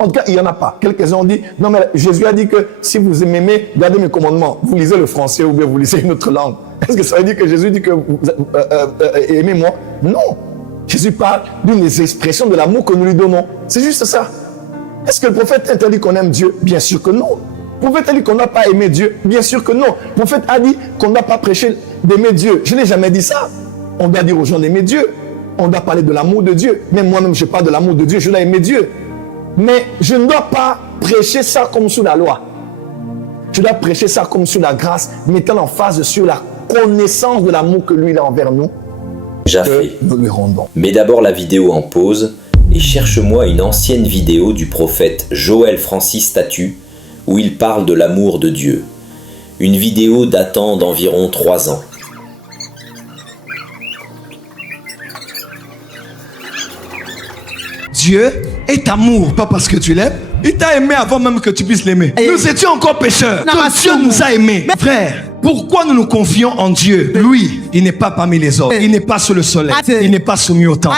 En tout cas, il n'y en a pas. Quelques-uns ont dit, non mais Jésus a dit que si vous m'aimez, gardez mes commandements. Vous lisez le français ou bien vous lisez une autre langue. Est-ce que ça veut dire que Jésus dit que vous aimez-moi? Non. Jésus parle d'une des expressions de l'amour que nous lui donnons. C'est juste ça. Est-ce que le prophète interdit qu'on aime Dieu? Bien sûr que non. Le prophète a dit qu'on n'a pas aimé Dieu? Bien sûr que non. Le prophète a dit qu'on n'a pas prêché d'aimer Dieu. Je n'ai jamais dit ça. On doit dire aux gens d'aimer Dieu. On doit parler de l'amour de Dieu. Même moi-même, je parle de l'amour de Dieu. Je dois aimer Dieu. Mais je ne dois pas prêcher ça comme sous la loi. Je dois prêcher ça comme sous la grâce, mettant l'emphase sur la connaissance de l'amour que lui il a envers nous. Déjà fait. Nous lui rendons. Mets d'abord la vidéo en pause et cherche-moi une ancienne vidéo du prophète Joël Francis Tatu où il parle de l'amour de Dieu. Une vidéo datant d'environ 3 ans. Dieu est amour, pas parce que tu l'aimes. Il t'a aimé avant même que tu puisses l'aimer. Nous étions encore pécheurs. Dieu nous a aimés. Frère, pourquoi nous nous confions en Dieu? Lui, il n'est pas parmi les autres. Il n'est pas sous le soleil. Il n'est pas soumis au temps.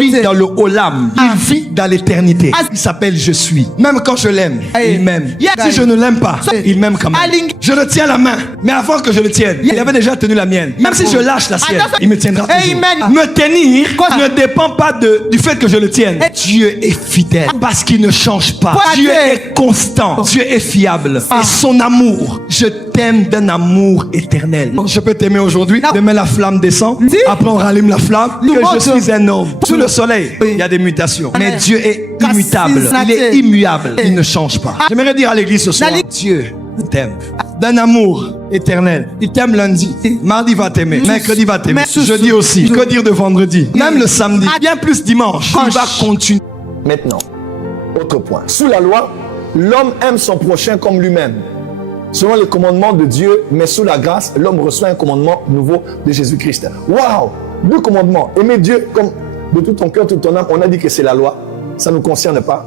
Il vit dans le Olam. Il vit dans l'éternité. Il s'appelle Je suis. Même quand je l'aime, il m'aime. Si je ne l'aime pas, il m'aime quand même. Je le tiens la main. Mais avant que je le tienne, il avait déjà tenu la mienne. Même si je lâche la sienne, il me tiendra toujours. Me tenir ne dépend pas du fait que je le tienne. Dieu est fidèle parce qu'il ne change pas. Dieu est constant. Dieu est fiable. Et son amour, je t'aime d'un amour éternel. Je peux t'aimer aujourd'hui. Demain la flamme descend. Après on rallume la flamme. Que je suis un homme. Sous le soleil, il y a des mutations. Mais Dieu est immutable. Il est immuable. Il ne change pas. J'aimerais dire à l'église ce soir, Dieu t'aime d'un amour éternel. Il t'aime lundi. Mardi va t'aimer. Mercredi va t'aimer. Jeudi aussi. Que dire de vendredi? Même le samedi. Bien plus dimanche. Il va continuer. Maintenant, autre point. Sous la loi, l'homme aime son prochain comme lui-même. Selon les commandements de Dieu, mais sous la grâce, l'homme reçoit un commandement nouveau de Jésus-Christ. Waouh! 2 commandements. Aimer Dieu comme de tout ton cœur, toute ton âme. On a dit que c'est la loi. Ça ne nous concerne pas.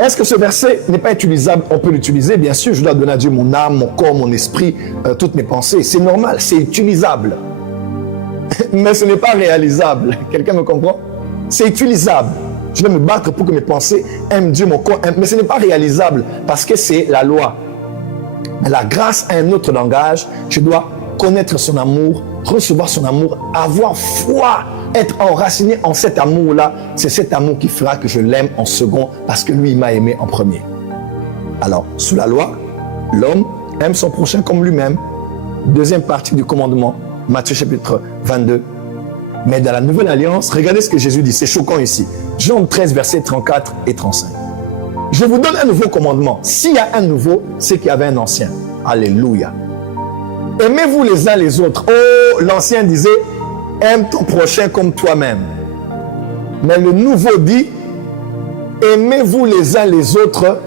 Est-ce que ce verset n'est pas utilisable? On peut l'utiliser, bien sûr. Je dois donner à Dieu mon âme, mon corps, mon esprit, toutes mes pensées. C'est normal, c'est utilisable. Mais ce n'est pas réalisable. Quelqu'un me comprend? C'est utilisable. Je vais me battre pour que mes pensées aiment Dieu, mon corps, mais ce n'est pas réalisable parce que c'est la loi. Mais la grâce a un autre langage. Je dois connaître son amour, recevoir son amour, avoir foi, être enraciné en cet amour-là. C'est cet amour qui fera que je l'aime en second parce que lui, il m'a aimé en premier. Alors, sous la loi, l'homme aime son prochain comme lui-même. Deuxième partie du commandement, Matthieu chapitre 22. Mais dans la nouvelle alliance, regardez ce que Jésus dit, c'est choquant ici. Jean 13, versets 34 et 35. Je vous donne un nouveau commandement. S'il y a un nouveau, c'est qu'il y avait un ancien. Alléluia. Aimez-vous les uns les autres. Oh, l'ancien disait, aime ton prochain comme toi-même. Mais le nouveau dit, aimez-vous les uns les autres,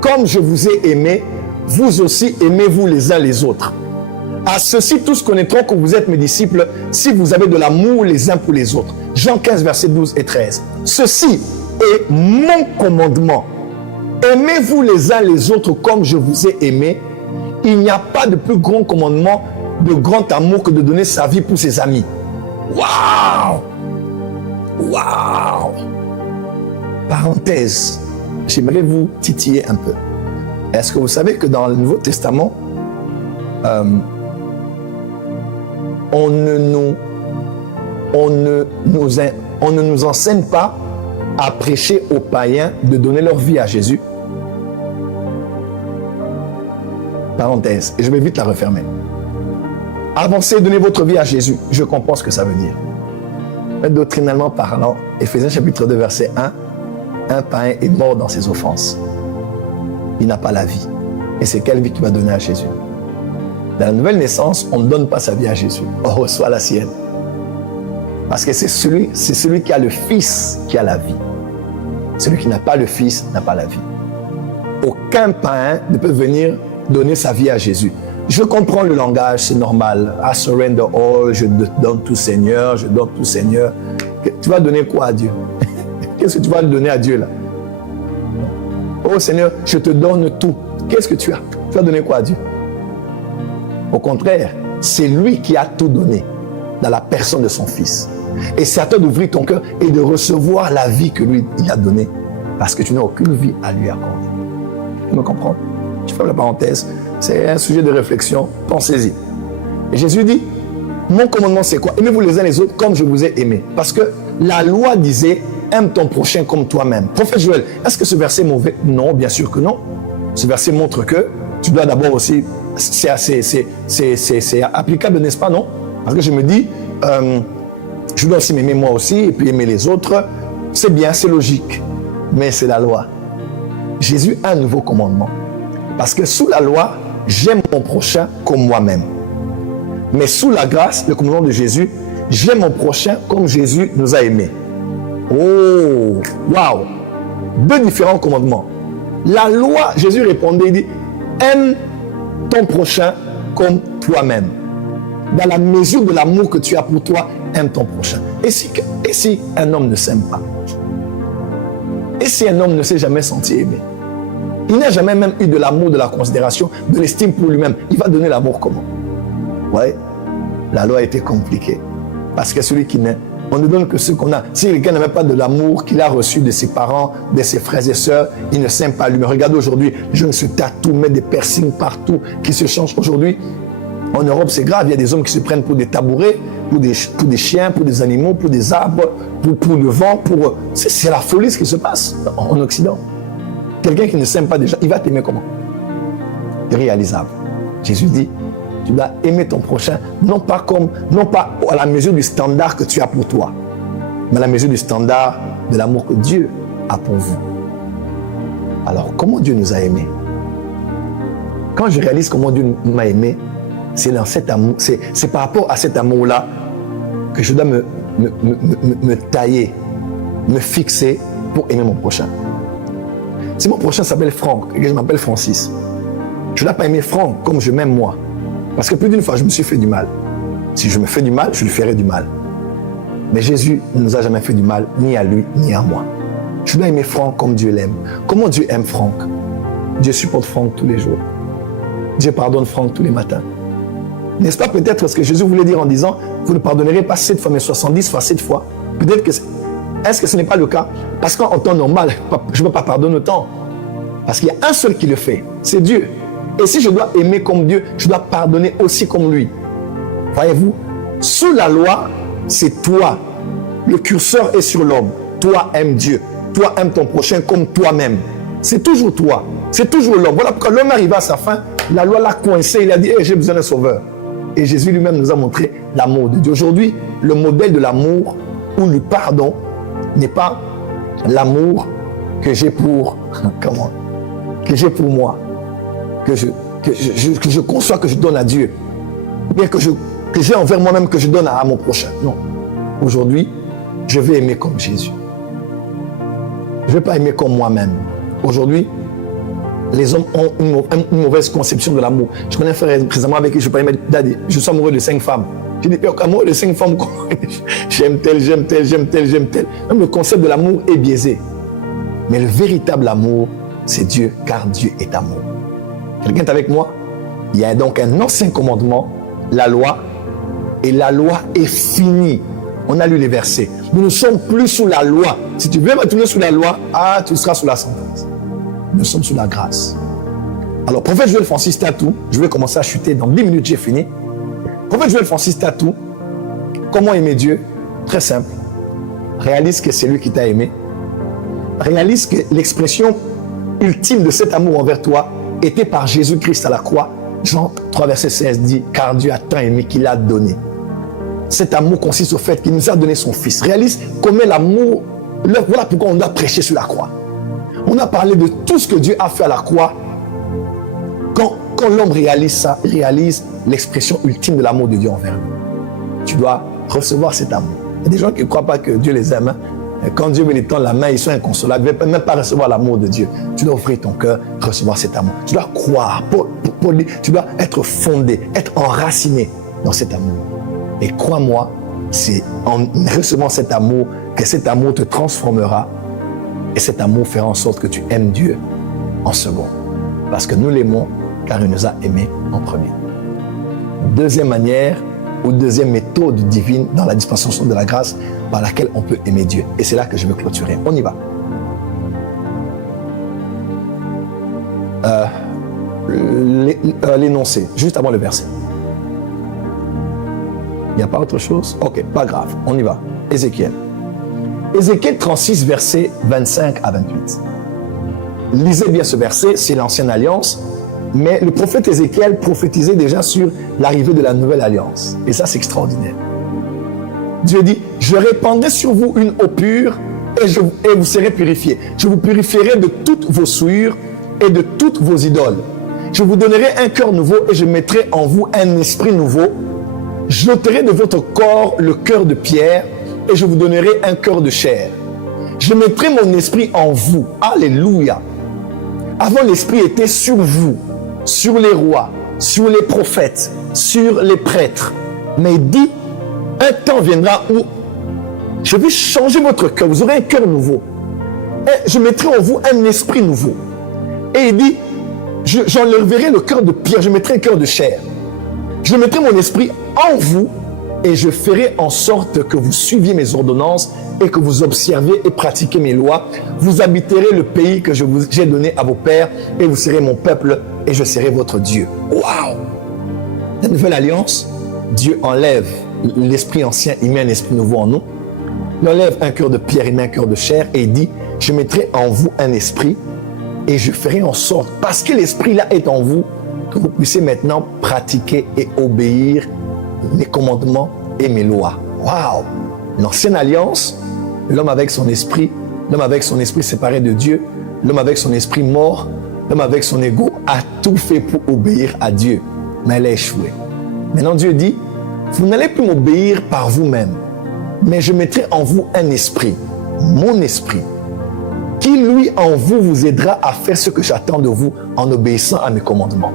comme je vous ai aimé, vous aussi aimez-vous les uns les autres. À ceci, tous connaîtront que vous êtes mes disciples si vous avez de l'amour les uns pour les autres. Jean 15, versets 12 et 13. Ceci est mon commandement. Aimez-vous les uns les autres comme je vous ai aimé. Il n'y a pas de plus grand commandement, de grand amour que de donner sa vie pour ses amis. Waouh! Waouh! Parenthèse, j'aimerais vous titiller un peu. Est-ce que vous savez que dans le Nouveau Testament, on ne nous enseigne pas à prêcher aux païens de donner leur vie à Jésus. Parenthèse, et je vais vite la refermer. Avancez, donnez votre vie à Jésus. Je comprends ce que ça veut dire. Mais doctrinalement parlant, Éphésiens chapitre 2, verset 1, un païen est mort dans ses offenses. Il n'a pas la vie. Et c'est quelle vie qu'il va donner à Jésus? Dans la nouvelle naissance, on ne donne pas sa vie à Jésus. On reçoit la sienne. Parce que c'est celui qui a le Fils qui a la vie. Celui qui n'a pas le Fils n'a pas la vie. Aucun païen ne peut venir donner sa vie à Jésus. Je comprends le langage, c'est normal. I surrender all, je donne tout Seigneur, je donne tout Seigneur. Tu vas donner quoi à Dieu? Qu'est-ce que tu vas donner à Dieu là? Oh Seigneur, je te donne tout. Qu'est-ce que tu as? Tu vas donner quoi à Dieu? Au contraire, c'est lui qui a tout donné dans la personne de son Fils. Et c'est à toi d'ouvrir ton cœur et de recevoir la vie que lui, il a donnée. Parce que tu n'as aucune vie à lui accorder. Tu me comprends? Je ferme la parenthèse. C'est un sujet de réflexion. Pensez-y. Et Jésus dit, mon commandement c'est quoi? Aimez-vous les uns les autres comme je vous ai aimé. Parce que la loi disait, aime ton prochain comme toi-même. Prophète Joël, est-ce que ce verset est mauvais? Non, bien sûr que non. Ce verset montre que tu dois d'abord aussi, c'est applicable, n'est-ce pas, non? Parce que je me dis, je dois aussi m'aimer moi aussi et puis aimer les autres. C'est bien, c'est logique. Mais c'est la loi. Jésus a un nouveau commandement. Parce que sous la loi, j'aime mon prochain comme moi-même. Mais sous la grâce, le commandement de Jésus, j'aime mon prochain comme Jésus nous a aimés. Oh, waouh! Deux différents commandements. La loi, Jésus répondait, il dit, aime ton prochain comme toi-même. Dans la mesure de l'amour que tu as pour toi, aime ton prochain. Et si un homme ne s'aime pas? Et si un homme ne s'est jamais senti aimé? Il n'a jamais même eu de l'amour, de la considération, de l'estime pour lui-même. Il va donner l'amour comment? Ouais, la loi a été compliquée. Parce que celui qui naît, on ne donne que ce qu'on a. Si quelqu'un n'avait pas de l'amour qu'il a reçu de ses parents, de ses frères et sœurs, il ne s'aime pas lui-même. Regardez aujourd'hui, les jeunes se tatouent, mettent des piercings partout, qui se changent aujourd'hui. En Europe, c'est grave. Il y a des hommes qui se prennent pour des tabourets, pour des chiens, pour des animaux, pour des arbres, pour le vent. C'est la folie ce qui se passe en Occident. Quelqu'un qui ne s'aime pas déjà, il va t'aimer comment? Irréalisable. Jésus dit, tu dois aimer ton prochain, non pas à la mesure du standard que tu as pour toi, mais à la mesure du standard de l'amour que Dieu a pour vous. Alors, comment Dieu nous a aimés? Quand je réalise comment Dieu m'a aimé, c'est dans cet amour, c'est par rapport à cet amour-là que je dois me tailler, me fixer pour aimer mon prochain. Si mon prochain s'appelle Franck et que je m'appelle Francis, je ne dois pas aimer Franck comme je m'aime moi. Parce que plus d'une fois, je me suis fait du mal. Si je me fais du mal, je lui ferai du mal. Mais Jésus ne nous a jamais fait du mal, ni à lui, ni à moi. Je dois aimer Franck comme Dieu l'aime. Comment Dieu aime Franck? Dieu supporte Franck tous les jours. Dieu pardonne Franck tous les matins. N'est-ce pas peut-être ce que Jésus voulait dire en disant, vous ne pardonnerez pas 7 fois, mais 70 fois 7 fois? Peut-être que est-ce que ce n'est pas le cas? Parce qu'en temps normal, je ne peux pas pardonner autant. Parce qu'il y a un seul qui le fait, c'est Dieu. Et si je dois aimer comme Dieu, je dois pardonner aussi comme lui. Voyez-vous, sous la loi, c'est toi. Le curseur est sur l'homme. Toi, aime Dieu. Toi, aime ton prochain comme toi-même. C'est toujours toi. C'est toujours l'homme. Voilà pourquoi l'homme arrive à sa fin, la loi l'a coincé. Il a dit, hey, j'ai besoin d'un sauveur. Et Jésus lui-même nous a montré l'amour de Dieu. Aujourd'hui, le modèle de l'amour ou le pardon n'est pas l'amour que j'ai pour que j'ai pour moi, que je conçois, que je donne à Dieu, ou bien que j'ai envers moi-même, que je donne à mon prochain. Non. Aujourd'hui, je vais aimer comme Jésus. Je ne vais pas aimer comme moi-même. Aujourd'hui, les hommes ont une mauvaise conception de l'amour. Je connais un frère précisément avec qui je parlais, Daddy, je suis amoureux de 5 femmes. Je dis, amoureux de 5 femmes, j'aime telle, j'aime telle, j'aime telle, j'aime telle. Même le concept de l'amour est biaisé. Mais le véritable amour, c'est Dieu, car Dieu est amour. Quelqu'un est avec moi? Il y a donc un ancien commandement, la loi, et la loi est finie. On a lu les versets. Nous ne sommes plus sous la loi. Si tu veux retourner sous la loi, tu seras sous la sentence. Nous sommes sous la grâce. Alors, prophète Joël Francis Tatou, je vais commencer à chuter. Dans 10 minutes, j'ai fini. Prophète Joël Francis Tatou, comment aimer Dieu? Très simple. Réalise que c'est lui qui t'a aimé. Réalise que l'expression ultime de cet amour envers toi était par Jésus-Christ à la croix. Jean 3, verset 16 dit, car Dieu a tant aimé qu'il a donné. Cet amour consiste au fait qu'il nous a donné son Fils. Réalise combien l'amour, voilà pourquoi on doit prêcher sur la croix. On a parlé de tout ce que Dieu a fait à la croix. Quand l'homme réalise ça, réalise l'expression ultime de l'amour de Dieu envers nous. Tu dois recevoir cet amour. Il y a des gens qui ne croient pas que Dieu les aime. Quand Dieu veut les tendre la main, ils sont inconsolables. Ils ne veulent même pas recevoir l'amour de Dieu. Tu dois offrir ton cœur, recevoir cet amour. Tu dois croire, tu dois être fondé, être enraciné dans cet amour. Et crois-moi, c'est en recevant cet amour que cet amour te transformera. Et cet amour fera en sorte que tu aimes Dieu en second. Parce que nous l'aimons, car il nous a aimés en premier. Deuxième manière, ou deuxième méthode méthode divine dans la dispensation de la grâce par laquelle on peut aimer Dieu. Et c'est là que je veux clôturer. On y va. L'énoncé, juste avant le verset. Il n'y a pas autre chose? Ok, pas grave, on y va. Ézéchiel. Ézéchiel 36, versets 25 à 28. Lisez bien ce verset, c'est l'ancienne alliance, mais le prophète Ézéchiel prophétisait déjà sur l'arrivée de la nouvelle alliance. Et ça, c'est extraordinaire. Dieu dit, je répandrai sur vous une eau pure et vous serez purifiés. Je vous purifierai de toutes vos souillures et de toutes vos idoles. Je vous donnerai un cœur nouveau et je mettrai en vous un esprit nouveau. J'ôterai de votre corps le cœur de pierre et je vous donnerai un cœur de chair. Je mettrai mon esprit en vous. Alléluia. Avant, l'esprit était sur vous, sur les rois, sur les prophètes, sur les prêtres. Mais il dit, un temps viendra où je vais changer votre cœur. Vous aurez un cœur nouveau. Et je mettrai en vous un esprit nouveau. Et il dit, j'enlèverai le cœur de pierre, je mettrai un cœur de chair. Je mettrai mon esprit en vous et je ferai en sorte que vous suiviez mes ordonnances et que vous observiez et pratiquiez mes lois. Vous habiterez le pays que j'ai donné à vos pères et vous serez mon peuple et je serai votre Dieu. Waouh! La nouvelle alliance, Dieu enlève l'esprit ancien, il met un esprit nouveau en nous. Il enlève un cœur de pierre, il met un cœur de chair et il dit, je mettrai en vous un esprit et je ferai en sorte, parce que l'esprit là est en vous, que vous puissiez maintenant pratiquer et obéir mes commandements et mes lois. Waouh! L'ancienne alliance, l'homme avec son esprit séparé de Dieu, l'homme avec son esprit mort, l'homme avec son ego a tout fait pour obéir à Dieu, mais elle a échoué. Maintenant Dieu dit, vous n'allez plus m'obéir par vous-même, mais je mettrai en vous un esprit, mon esprit, qui lui en vous vous aidera à faire ce que j'attends de vous en obéissant à mes commandements.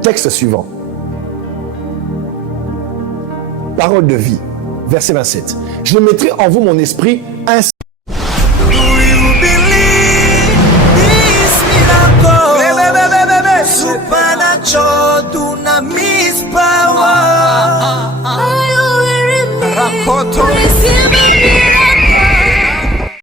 Texte suivant. Parole de vie, verset 27. Je mettrai en vous mon esprit ainsi. Receive me.